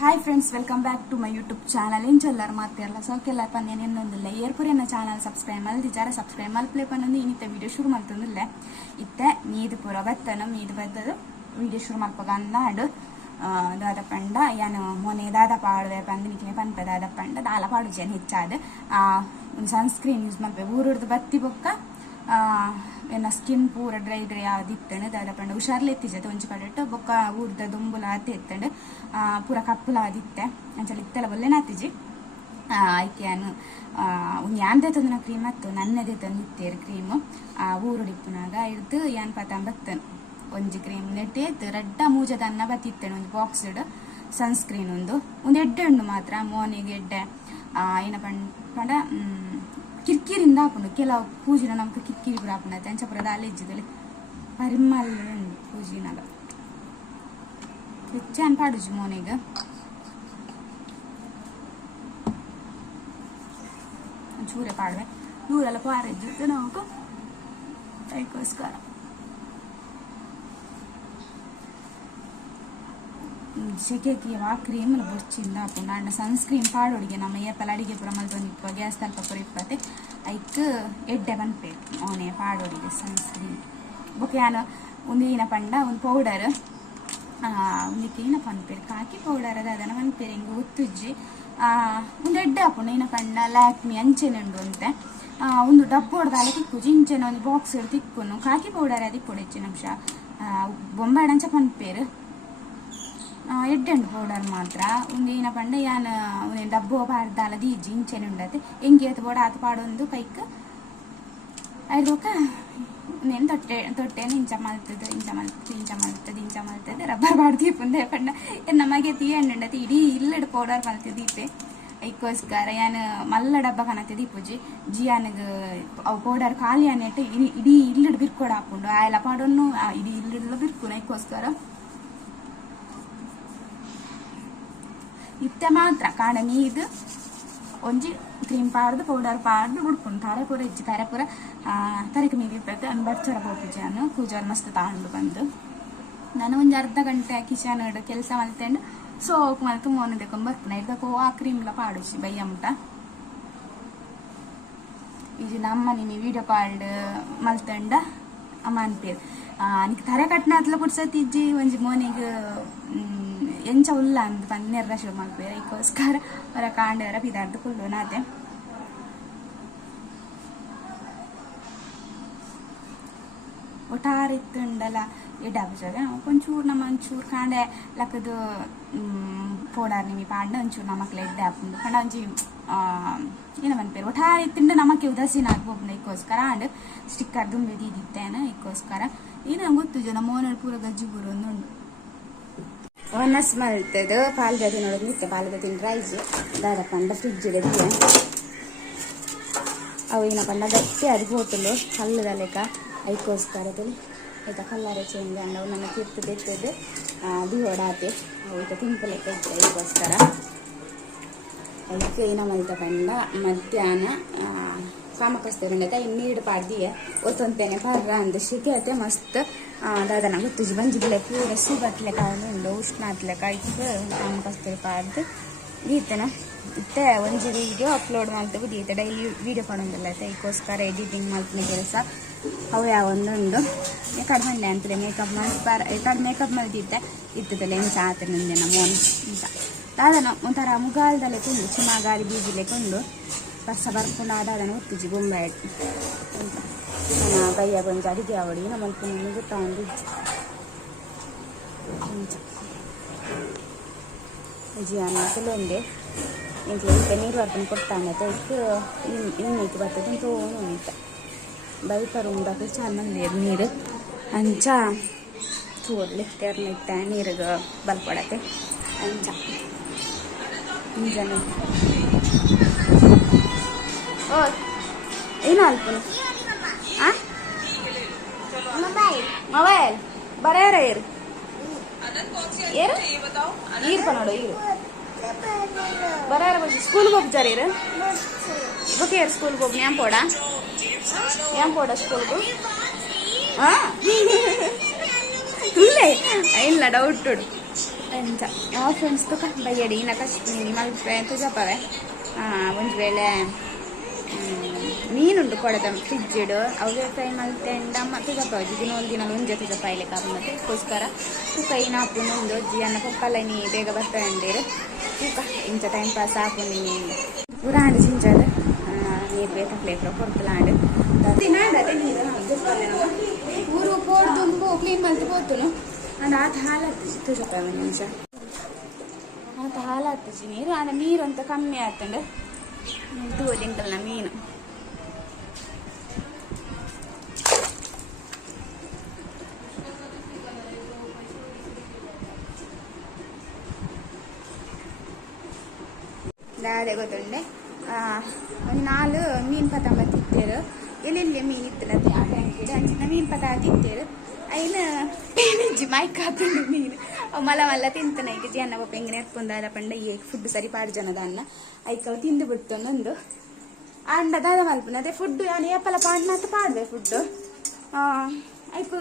Hi friends welcome back to my YouTube channel ಏನ್ ಮಾತಾಡಲ್ಲ ಸೋಕೆಲ್ಲ ಪನ್ನೇನು ಲೇಯರ್ ಏರ್ಪುರಿ ಚಾನೆಲ್ ಚಾನಲ್ ಸಬ್ಸ್ಕ್ರೈಬ್ ಮಲ್ದಿಜಾರ ಸಬ್ಸ್ಕ್ರೈಬ್ ಮಲ್ಪ್ಲೆ ಪನ್ನೊಂದು ಇನ್ನಿತ್ತ ವಿಡಿಯೋ ಶುರು ಮಾಡ್ತಂದಿಲ್ಲ ಇತ್ತೆ ನೀದು ಪೂರ ಬತ್ತನ, ಮೀದು ಬತ್ತದು ವಿಡಿಯೋ ಶುರು ಮಾಡ್ಕೋಗ ಅಂದಾಡು ದಾದ ಪಂಡ, ಯಾನು ಮೊನೆ ದಾದ ಪಾಡುವೆ ಪಂದ್ ನಿಕ್ಲೆ ಪಂತ ದಾದ ಪಂಡ, ದಾಲ ಪಾಡು ಜನ ಹೆಚ್ಚಾದ. ಸನ್ಸ್ಕ್ರೀನ್ ಯೂಸ್ ಮಾಡ್ಬೇಕು. ಊರದ್ದು ಬತ್ತಿ ಬೊಕ್ಕ ಎನ್ನ ಸ್ಕಿನ್ ಪೂರ ಡ್ರೈ ಡ್ರೈ ಆದಿತ್ತಂಡು ದಾದ ಪಂಡ. ಹುಷಾರ್ಲೆ ಎತ್ತಿಜತೆ ಒಂಜಿ ಕಡೆಟ್ ಬೊಕ್ಕ ಊರ್ದ ದುಂಬುಲ ಆತಿ ಎತ್ತಂಡು ಪೂರ ಕಪ್ಪುಲ ಆದಿತ್ತೆ ಅಂಚಲ್ಲಿ ಇತ್ತೆಲ್ಲ ಒಳ್ಳೆನ ನಾತಿಜಿ ಆಯ್ಕೆ ನಾನು ಒಂದು ಯಾಂದೆ ತಂದು ಕ್ರೀಮ್ ಅತ್ತು ನನ್ನದೇ ತಂದು ಕ್ರೀಮ್ ಆ, ಊರು ಡಿಪ್ಪುನಾಗ ಹಿಡ್ದು ಯಾನ್ ಪತಾಂ ಬತ್ತನು ಒಂಜಿ ಕ್ರೀಮ್ ನೆಟ್ಟೇತ್ ರಡ್ಡ ಮೂಜದ ಅನ್ನ ಬತ್ತಿತ್ತೇನೆ ಒಂದು ಬಾಕ್ಸ್ಡ್ ಸನ್ಸ್ಕ್ರೀನ್ ಒಂದು. ಒಂದು ಎಡ್ಡೆ ಉಂಡು ಮಾತ್ರ, ಮೋನಿಗೆ ಎಡ್ಡೆ. ಏನ ಪಂಡ ಪಂಡ ಮ್, ಕಿರ್ಕಿರಿಂದ ಹಾಕೊಂಡು ಕೆಲವು ಪೂಜಿನ ನಮ್ಗೆ ಕಿರ್ಕಿರಿ ಪೂರ ಹಾಪುಂಡು ಅಂಚ ಪುರ ದಾಲೆ ಇಜ್ಜಿದಲ್ಲಿ ಪರಿಮಳ ಉಂಡು ಪೂಜಿನಾಗ ಹೆಚ್ಚಾನ್ ಪಾಡುಜಿ ಮೋನಿಗೆ ಚೂರೆ ಪಾಡುವೆ ನೂರೆಲ್ಲ ಪಾರಿದ್ದು ನಾವು ಅದಕ್ಕೋಸ್ಕರ ಸೆಕೆಗೆ ಆ ಕ್ರೀಮ್ನ ಬೊಚ್ಚಿಂದ ಪುಂಡ ಆಂಡ ಸನ್ಸ್ಕ್ರೀನ್ ಪಾಡೋಡಿಗೆ ನಮ್ಮ ಏಪಲ್ ಅಡಿಗೆ ಪುರ ಮಲ್ತೊಂದಿಪ್ಪ ಗ್ಯಾಸ್ ತಲ್ಪ ಪುರ ಇಪ್ಪತ್ತೆ ಐಕ್ ಎಡ್ಡೆ ಬನ್ಪೇರು ಅವನೇ ಪಾಡೋಡಿಗೆ ಸನ್ಸ್ಕ್ರೀನ್. ಯಾನು ಒಂದು ಏನ ಪಂಡ ಒಂದು ಪೌಡರ್. ಒಂದಿಕ್ಕೆ ಏನ ಪನ್ಪೇರು ಕಾಕಿ ಪೌಡರ್ ಅದ ಅದನ್ನ ಪನ್ಪೇರು ಹಿಂಗೆ ಉತ್ತುಜ್ಜಿ. ಒಂದು ಎಡ್ಡೆ ಹಾಕೊಂಡು ಏನ ಪಂಡ ಲ್ಯಾಕ್ಮಿ ಅಂಚೆನುಂಡು ಅಂತೆ. ಆ, ಒಂದು ಡಬ್ಬ ಹೊಡೆದಾಲೆ ತಿಕ್ಕುಜಿ ಜಿಂಚೆನ ಒಂದು ಬಾಕ್ಸ್ ತಿಕ್ಕುನು. ಕಾಕಿ ಪೌಡರ್ ಅದು ಇಪ್ಪೊಡು ಹೆಚ್ಚಿನ ಅಂಶ. ಬೊಂಬಾಡಂಚ ಪನ್ಪೇರು ಎಡ್ಡೆಂಡು ಪೌಡರ್ ಮಾತ್ರ ಒಂದು ಏನ ಪಂಡ ಯಾನು ಡಬ್ಬು ಪಾಡ್ದಾಲದು ಈ ಜಿಂಚೆನೆ ಉಂಡತ್ತೆ ಎಂಗಿ ಅತ್ ಬೋಡ ಆತ ಪಾಡೊಂದು ಪೈಕ್ ಅದೊಕ నేను తొట్టే తొట్టేని ఇంచ మలుతుంది ఇంచ మలుతుంది ఇంచ మలుతుంది ఇంచ మలుతుంది రబ్బర్ పాడుతీ పుందే పండ ನಮಗೆ ತೀಯಣ್ಣ ఉండదు ಇಡೀ ಇಲ್ಲಡ್ ಪೌಡರ್ ಮಲ್ತಿದ್ದು ಇಪ್ಪೆ ಇಕ್ಕೋಸ್ಕರ ಏನು ಮಲ್ಲ ಡಬ್ಬ ಕಾಣತ್ತಿದ್ದು ಪೂಜಿ ಜಿಯಾನಗ ಅವು ಪೌಡರ್ ಖಾಲಿ ಅನ್ನಟ್ಟು ಇಡೀ ಇಲ್ಲಡ್ ಬಿರ್ಕೊಡಾಕೊಂಡು ಆಯಲ ಪಾಡೋನು ಇಡೀ ಇಲ್ಲಡ್ಲ ಬಿರ್ಕೊನ ಇಕ್ಕೋಸ್ಕರ ಇತ್ತೆ ಮಾತ್ರ ಕಾಡ ಇದು ಒಂಜಿ ಕ್ರೀಮ್ ಪಾಡ್ದು ಪೌಡರ್ ಪಾಡ್ದು ಉಡ್ಕೊಂಡು ತಾರೆ ಪೂರ ಇಜ್ಜಿ ತಾರೆ ಪೂರ ತರಕ ಮೀದಿ ಇಪ್ಪತ್ತೆ ಅನ್ ಬರ್ಚರ ಪೋಪಿಜಾನು ಕೂಜಾರ್ ಮಸ್ತ್ ತಗೊಂಡು ಬಂದು ನಾನು ಒಂದು ಅರ್ಧ ಗಂಟೆ ಕಿಚನ್ ಕೆಲಸ ಮಲ್ತಂಡು ಸೋಕ್ ಮಲ್ತು ಮೋನ ತೆಕೊಂಡು ಬರ್ತೀನಿ ಇದ್ದಕ್ಕೂ ಆ ಕ್ರೀಮ್ಲ ಪಾಡುಚಿ ಬಯ್ಯಮುಟ ಇದು ನಮ್ಮ ನಿನ್ನ ವಿಡಿಯೋ ಕಾಲ್ ಮಲ್ತಂಡ ಅಮ್ಮ ಅನ್ಪೇರು ನಿಕ್ ತರೆ ಕಟ್ನ ಅತ್ಲ ಪುಡ್ಸತ್ತಿಜ್ಜಿ ಒಂಜಿ ಮೋನಿಗೆ ಎಂಚ ಉಲ್ಲ ಅಂದ್ ಪಂದ್ ನೆರ್ರ ಶುರು ಮಾಡ್ಬೇರ ಈಗೋಸ್ಕರ ಅವರ ಕಾಂಡವರ ಪಿದಾರ್ದು ಕುಲ್ಲು ನಾತೆ ಒಟ್ಟಾರೆ ಇತ್ತುಂಡಲ ಎಡ್ಡಾಬುಜಾಗ ಒಂಚೂರು ನಮ್ಮ ಒಂಚೂರು ಕಾಂಡೆ ಲಕ್ಕದು ಪೋಡಾರ್ ನಿಮಿ ಪಾಂಡ ಒಂಚೂರು ನಮಕ್ಲೆ ಎಡ್ಡೆ ಹಾಕೊಂಡು ಕಂಡ ಒಂಚಿ ಏನ ಮನ್ಪೇರು ಒಟ್ಟಾರೆ ಇತ್ತಿಂಡ ನಮಕ್ಕೆ ಉದಾಸೀನ ಆಗ್ಬೋಗ್ನ ಇಕ್ಕೋಸ್ಕರ ಅಂಡ್ ಸ್ಟಿಕ್ಕರ್ ದುಂಬೆ ದೀದಿತ್ತೇನ ಇಕ್ಕೋಸ್ಕರ ಏನ ಗೊತ್ತು ಜನ ಮೋನರ್ ಪೂರ ಗಜ್ಜಿ ಬರೋದು ಒಂದುಂಡು ಒನಸ್ ಮಲ್ತದು ಪಾಲ್ದ ತಿನ್ನೋದು ನಿತ್ಯ ಪಾಲ್ದ ತಿಂದ್ರೆ ರೈಸ್ ದಾರ ಪಂಡ ಫ್ರಿಡ್ಜ್ ಇಡದಿಯ ಅವು ಏನ ಪಂಡ ಗಟ್ಟಿ ಅದು ಹೋಟಲು ಕಲ್ಲದ ಲೆಕ್ಕ. ಐಕೋಸ್ಕರ ತಿಳಿ ಆಯ್ತಾ, ಕಲ್ಲರ ಚೇಂಜ್ ಅಂಡ್ ಅವು ನನ್ನ ತೀರ್ಥ ಬೆತ್ತದು ಅದು ಹೊಡಾತೆ ಅವು ಈಗ ತಿಂಪು ಲೆಕ್ಕ ಇತ್ತು ಐಕೋಸ್ಕರ ಅದಕ್ಕೆ ಏನ ಮಲ್ತ ಪಂಡ, ಮಧ್ಯಾಹ್ನ ಕಾಮಕೋಸ್ತೇವೆ ಇನ್ನೀಡು ಪಾಡ್ದಿಯ. ಒತ್ತೊಂತೇನೆ ಪರ್ರ ಅಂದ. ಶಿಕೆ ಮಸ್ತ್ ಬಂಜಿದ್ಲೆ ಪೂರ ಸಿಬತ್ಲೆ ಕಾಳು, ಉಂಡು, ಉಷ್ಣ ಆತ್ಲೆ ಕಾಯ್ತು ಕಾಮಕಸ್ತೇವೆ ಪಾಡ್ದು ಈತನ ಇತ್ತೆ ಒಂಜಿ ವಿಡಿಯೋ ಅಪ್ಲೋಡ್ ಮಾಡ್ತೇವೆ ದೀತೆ ಡೈಲಿ ವಿಡಿಯೋ ಪಡೋದಿಲ್ಲ ಆಯ್ತಾ ಇದಕ್ಕೋಸ್ಕರ ಎಡಿಟಿಂಗ್ ಮಾಡ್ತೀನಿ ಕೆಲಸ. ಅವು ಯಾವೊಂದು ಉಂಡು. ಕಡೆ ಮಂಡೆ ಅಂತಲೇ ಮೇಕಪ್ ಮಾಡಿ ಬರ ಕಡೆ ಮೇಕಪ್ ಮಾಡಿದ್ದೆ ಇತ್ತದಲ್ಲ ಎಂಚ ಆತ ನಿಂದೆ ಮೋನ್ ಅಂತ ದಾದನ ಒಂಥರ ಮುಗಾಲ್ದಲ್ಲೇ ಕೊಂಡು ಚಿಮ ಗಾಳಿ ಬೀಜಿಲೆ ಕೊಂಡು ಬಸ್ಸ ಬರ್ಕೊಂಡು ಆದಾದನ ಒತ್ತಿಜಿ ಬೊಂಬೆ ಅಂತ ನನ್ನ ಬಯ್ಯ ಗೊಂಜ ಅಡಿಗೆ ಅವಡಿ ನಮ್ಮ ಮಲ್ಪುನ ಗೊತ್ತಾಂದು ಅಜ್ಜಿ ಅನ್ನ ಕೆಲವೊಂದೆ ಇಂಕ ಇಂಕ ನೀರು ಬರ್ಕೊಂಡು ಕೊಡ್ತಾನೆ ಅದಕ್ಕೆ ಇನ್ನೈತಿ ಬರ್ತದೆ ತೋನು ಅಂತ ಬೈಪರ್ ಉಂಡಕ್ಕೆ ಚೆಂದ ನೀರು ಅಂಚ ತೋಡ್ಲಿ ತೆರ್ನಿತ್ತೆ ನೀರಿಗೆ ಬಲ್ಪಡತ್ತೆ ಅಂಚ ನಿಜನೇ ಓ ಏನು ಅಲ್ಪನು ಆ ಮೊಬೈಲ್ ಬರೇರ ಇರು. ಏರು ಈರ್ಪ ನೋಡು ಈರು ಬರಾರ ಸ್ಕೂಲ್ಗೆ ಹೋಗ್ತಾರೆ ಇರು. ಇವಕ್ಕೆ ಏರು ಸ್ಕೂಲ್ಗೆ ಹೋಗಿ? ಏನ್ ಪೋಡ? ಏನ್ ಪೋಡ ಸ್ಕೂಲ್ಗೂ ಹಾ? ಇಲ್ಲೇ. ಡೌಟ್ ಎಂತ? ಯಾವ ಫ್ರೆಂಡ್ಸ್ ತುಕ ಬೈಯಡಿ. ಇನ್ನ ನಿಮ್ಮ ಫ್ರೆಂಡ್ಸ್ ಅಂತ ಹಾಂ, ಒಂದು ವೇಳೆ ಮೀನುಂಡು ಕೊಡದ ಫ್ರಿಜ್ಜಡ್ ಅವೆ ಫ್ರೈ ಮಲ್ತೆಂಡ ಮತ್ತೆ ದಪ್ಪಾವಜಿ ದಿನ ಒಂದು ದಿನ ಒಂದು ಜೊತೆ ದಪ್ಪಾಯಿಲೆ ಕಾಪ ಮತ್ತೆ. ಕೋಸ್ಕರ ತೂಕ ಏನು ಹಾಕೊಂಡು ಜಿ ಅನ್ನ ಪಪ್ಪಲ್ಲ ನೀ ಬೇಗ ಬರ್ತಾ ಅಂದೇರು. ತೂಕ, ಇಂಚ ಟೈಮ್ ಪಾಸ್ ಹಾಕೊಂಡು ನೀ ಪೂರ ಹಾಂಡು ಸಿಂಚದು ನೀರು ಬೇಕು ಪ್ಲೇಟ್ರ ಕೊಡ್ತಲ್ಲ ಹಾಂಡು ಊರು ಪೋಡ್ದು ಕ್ಲೀನ್ ಮಲ್ತು ಪೋತುನು ಅಂಡ್ ಆತ ಹಾಲು ಹತ್ತಿಸಿ ತುಜಪ್ಪ ನಿಮಿಷ ಆತ ಹಾಲು ಹತ್ತಿಸಿ ನೀರು ಆಂಡ ನೀರು ಅಂತ ಕಮ್ಮಿ ಆತಂಡು ತೂಲಿಂಟಲ್ಲ ಮೀನು. ಲಾಡೆ ಗೊತ್ತುಂಡೆ ಒಂದು ನಾಲ್ ಮೀನ್ ಪತ ತಿಂತೇರು ಎಲ್ಲೆಲ್ಲಿ ಮೀನ್ ಇತ್ತಲ್ಲ ಆಟ ಅಂಗಡಿ ಅಂಚಿನ ಮೀನ್ ಪತ ತಿತ್ತೇರು ಅಯ್ಯನ ಏನಜ್ಜಿ ಮೈಕ್ ಹಾಕೊಂಡು ಮೀನು. ಅವು ಮಲ ಮಲ್ಲ ತಿಂತಾನೆ. ಈಗ ಜಿ ಅನ್ನ ಪಾಪ ಹೆಂಗೆ ನೆತ್ಕೊಂಡಾರ ಪಂಡ ಈ ಫುಡ್ ಸರಿ ಪಾಡು ಜನದ ಅನ್ನ. ಐಕ್ ಅವು ತಿಂದು ಬಿಡ್ತೊಂದೊಂದು ಅಂಡ ದಾದ ಮಲ್ಪನ. ಅದೇ ಫುಡ್ ನಾನು ಏಪಲ ಪಾಡ್ನ ಅಂತ ಪಾಡ್ದೆ ಫುಡ್ಡು ಐಕು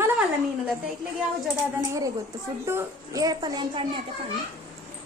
ಮಲ ಮಲ್ಲ ಮೀನು ಲತ್ತ ಇಕ್ಲಿಗೆ ಯಾವ ಜೊತೆ ಅದನ್ನ ಏರೇ ಗೊತ್ತು? ಫುಡ್ಡು ಏಪಲ ಅಂತ ಅಣ್ಣ ಅಂತ ಪಾಡ್ನೆ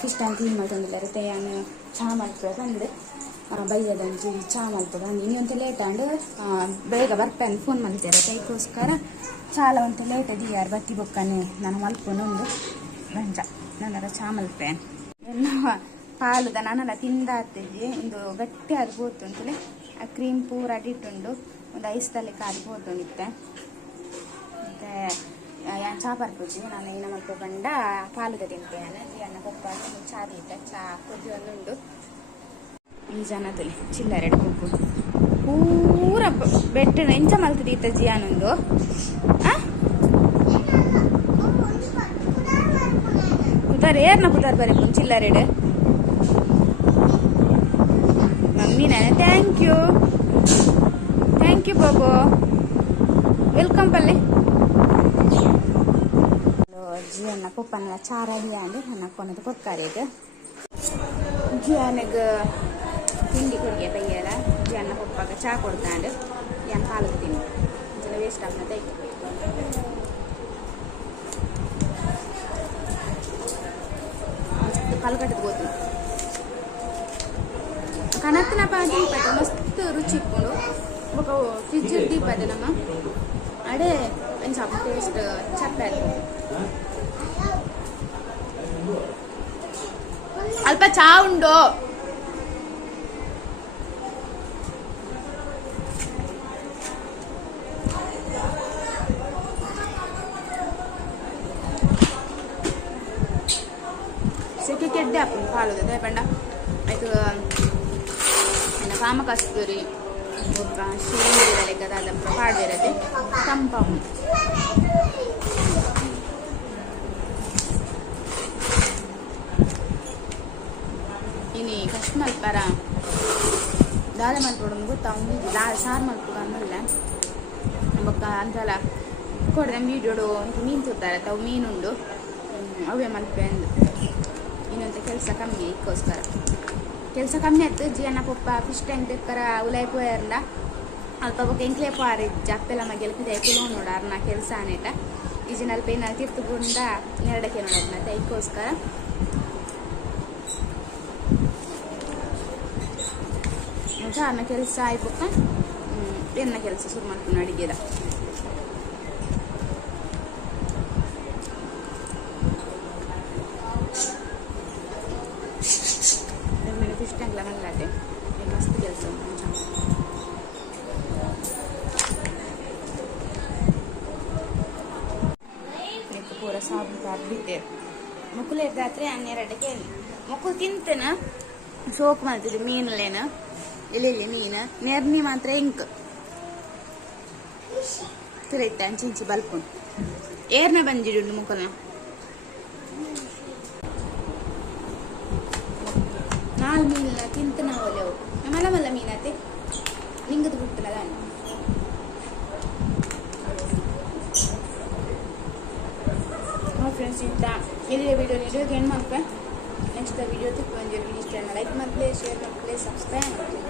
ಫಿಶ್ ಟ್ಯಾಂಕ್ ಕ್ಲೀನ್ ಮಾಡ್ಕೊಂಡಿದ್ದಾರೆ ತಯಾನ ಚಾ ಮಾಡ್ತದೆ, ಅಂದರೆ ಬೈಯದಂಜಿ ಚಾ ಮಾಡ್ತದ. ನೀನು ಅಂತ ಲೇಟ್ ಅಂಡ್ ಬೇಗ ಬರ್ತಾನೆ ಫೋನ್ ಮಾಡ್ತೀರ ಅದಕ್ಕೋಸ್ಕರ ಚಾಲ ಅಂತ ಲೇಟ್ ಯಾರು ಬತ್ತಿ ಬೊಕ್ಕನೆ, ನಾನು ಮಲ್ಪನೊಂದು ರಂಜ ನನ್ನ ಚಾ ಮಲ್ಪೇನೆ ಎಲ್ಲ ಪಾಲುದ, ನಾನೆಲ್ಲ ತಿಂದಾತಿದ್ದೆ ಒಂದು ಗಟ್ಟಿ ಅದು ಹೋತು ಅಂತಲೇ ಆ ಕ್ರೀಮ್ ಪೂರ ಅಡಿಟ್ಟುಂಡು ಒಂದು ಐಸ್ದಲ್ಲಿ ಕಾದು ಹೋತುಂಡಿತ್ತೆ ಮತ್ತೆ ಯಾನ್ ಚಾ ಬರ್ಪುಜಿ. ನಾನು ಏನ ಮಾಡ್ಕೊಂಡ ಪಾಲುದ ತಿಂತೇನೆ. ಅನ್ನ ಪಪ್ಪ ಚಾ ತೀಟ ಚಾ ಕುದಿ ಒಂದುಂಡು ಈ ಜನದಲ್ಲಿ ಚಿಲ್ಲರೆ ಹೋಗು ಪೂರ ಬೆಟ್ಟ ಎಂಚ ಮಲ್ತದೀತ ಜಿಯಾನೊಂದು. ಆ? ಪುದಾರ್ ಏರ್ನ ಪುದಾರ್ ಬರೀ ಚಿಲ್ಲರೆಡ್ ಮಮ್ಮಿ ನಾನು ಥ್ಯಾಂಕ್ ಯು ಥ್ಯಾಂಕ್ ಯು ಬಾಬು ವೆಲ್ಕಮ್ ಪಲ್ಲೆ. ಅಜ್ಜಿ ಅನ್ನ ಚಾರ ಇಲ್ಲ ಅಂದ್ರೆ ನನ್ನ ಕೊನದು ಕೊಡ್ತಾರೆ ಈಗ ಜಿಯಾನಿಗೆ ತಿಂಡಿ ಕೊಡುಗೆ ಬೈಯಲ್ಲ. ಜಿಯನ್ನ ಪಪ್ಪಾಗ ಚಾ ಕೊಡ್ತಾಂಡು ಏನು ಪಾಲಕ್ ತಿಂಡಿ ಇದೆಲ್ಲ ವೇಸ್ಟ್ ಆಗ್ತದೆ. ಕಲ್ಗಟ್ಟದ ಹೋತು ಕನತ್ತಿನ ಪಾಟಿ ಮಸ್ತ್ ರುಚಿ ಇಟ್ಕೊಂಡು ಫ್ರಿಜ್ ದೀಪ ಅದೇ ನಮ್ಮ. ಅಡೇ and some taste uh, chapati. అల్ప చా ఉండో సెక్కి కెడ్డే అప్పుడు పాలు కదా పండ అయితే పామ కస్తూరి ಕಸ್ತೂರಿ ಒಬ್ಬ ಶೇಂಗಿದ ಲೆಕ್ಕದ ಪಾಡ್ದಿರದೆ ತಂಪ ಉಂಟು ಇನಿ ಕಷ್ಟ ಮಲ್ಪಾರ ದಾದ ಮಲ್ಪೊಡು ಗೊತ್ತಾ? ಒಂದು ದಾ ಸಾರು ಮಲ್ಪುಗ ಅನ್ನಲ್ಲ. ಬೊಕ್ಕ ಅಂತಲ್ಲ ಕೊಡ್ದೆ ವೀಡಿಯೋಡು ಮೀನು ತುತ್ತಾರೆ ತಾವು ಮೀನುಂಡು. ಹ್ಮ್, ಅವೇ ಮಲ್ಪೆ ಅಂದು. ಇನ್ನೊಂದು ಕೆಲಸ ಕಮ್ಮಿ ಇದಕ್ಕೋಸ್ಕರ ಕೆಲಸ ಕಮ್ಮಿ ಆಯ್ತು. ಜಿಯನ್ನ ಪಪ್ಪ ಫಿಶ್ ಟ್ಯಾಂಕ್ ಬೇಕಾರ ಉಲಾಯ್ ಪೋಯರ್ಲ ಅಲ್ಪ ಬೊಕ್ಕ ಎಂಕ್ಲೆ ಪಾರಿ ಜಪ್ಪೆಲ್ಲ ಮಗೆಲ್ಕಿದೆ ಕುಲೋ ನೋಡಾರ ಕೆಲಸ ಅನೇಟ ಈಜಿನ ಅಲ್ಪ ಏನಾರು ತಿರ್ತುಗುಂಡ ನೆರಡಕ್ಕೆ ಐಕೋಸ್ಕರ ಅದಕ್ಕೋಸ್ಕರ ಅನ್ನ ಕೆಲಸ ಆಯ್ಪಕ್ಕ. ಎನ್ನ ಕೆಲಸ ಶುರು ಮಾಡ್ಕೊಂಡು ಅಡಿಗೆದ ನಮ್ಮನೆ ಫಿಶ್ ಟ್ಯಾಂಕ್ಲ ಮಲ್ಲಾದೆ ಮಸ್ತ್ ಕೆಲಸ ಉಂಟು ನೆಕ್ಕು ಪೂರ ಸಾಬು ಬಿದ್ದೆ ಮುಕ್ಕುಲು ಇದ್ದಾತ್ರೆ ಹನ್ನೆರಡಕ್ಕೆ ಮುಕ್ಕುಲು ತಿಂತೇನ ಸೋಕ್ ಮಾಡ್ತಿದ್ದೆ ಮೀನಲ್ಲೇನ? ಇಲ್ಲಿ ಮೀನ? ನೆರ್ನಿ ಮಾತ್ರ ಇಂಕ್. ತಿರೈತ ಅಂಚಿಂಚಿ ಬಲ್ಪುಂಡು ಏರ್ನ ಬಂಜಿಡುಂಡು ಮುಕ್ಕಲ್ನ ನಾಲ್ ಮೀನಿನ ತಿಂತ ನಾವು ಒಲೆವು ಮಲ್ಲ ಮಲ್ಲ ಮೀನತ್ತೆ? ನಿಂಗದು ಬಿಟ್ಟಲ್ಲ ದಾನಿ ಇಲ್ಲಿಯ ವಿಡಿಯೋ ನಿಜವಾಗಿ ಹೆಣ್ಮಕ್ಳು ನೆಕ್ಸ್ಟ್ ವಿಡಿಯೋ ತಿಳ್ಕೊಂಡು ಇಷ್ಟ ಲೈಕ್ ಮಾಡಲೇ ಶೇರ್ ಮಾಡಲೇ ಸಬ್ಸ್ಕ್ರೈಬ್ ಮಾಡಲೇ